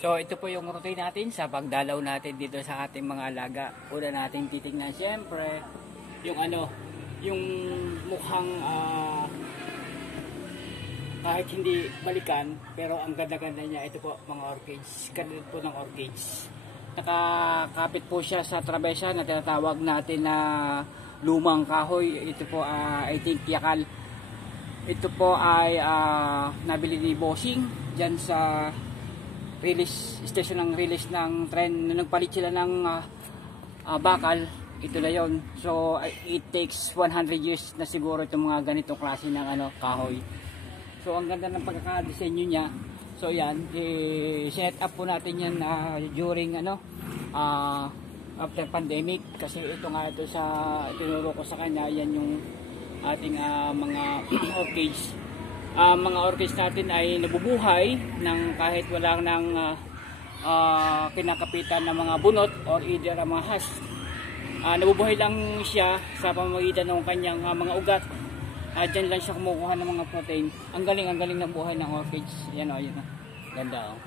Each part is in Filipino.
So ito po yung routine natin sa pagdalaw natin dito sa ating mga alaga. Una natin titingnan siyempre yung yung mukhang kahit hindi balikan pero ang ganda-ganda niya. Ito po mga orchids, ganda po ng orchids. Nakakapit po siya sa trabesa na tinatawag natin na lumang kahoy. Ito po I think yakal. Ito po ay nabili ni Bossing dyan sa release station ng release ng tren. Nung nagpalit sila ng bakal, ito na yon. So it takes 100 years na siguro itong mga ganitong klase ng kahoy. So ang ganda ng pagkakadesenyo niya. So yan, set up po natin yan during after pandemic, kasi ito nga ito sa tinuro ko sa kanya, yan yung ating mga orchids. Mga orchids natin ay nabubuhay ng kahit wala nang kinakapitan ng mga bunot or either mga hash. Nabubuhay lang siya sa pamamagitan ng kanyang mga ugat. Diyan lang siya kumukuha ng mga protein. Ang galing ng buhay ng orchids. Yan o, yun o. Ganda o.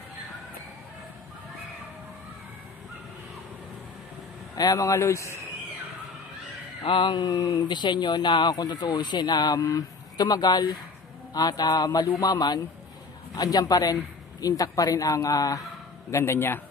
Ayan mga lods, ang disenyo na kung tutuusin tumagal at maluma man, andyan pa rin, intact pa rin ang ganda niya.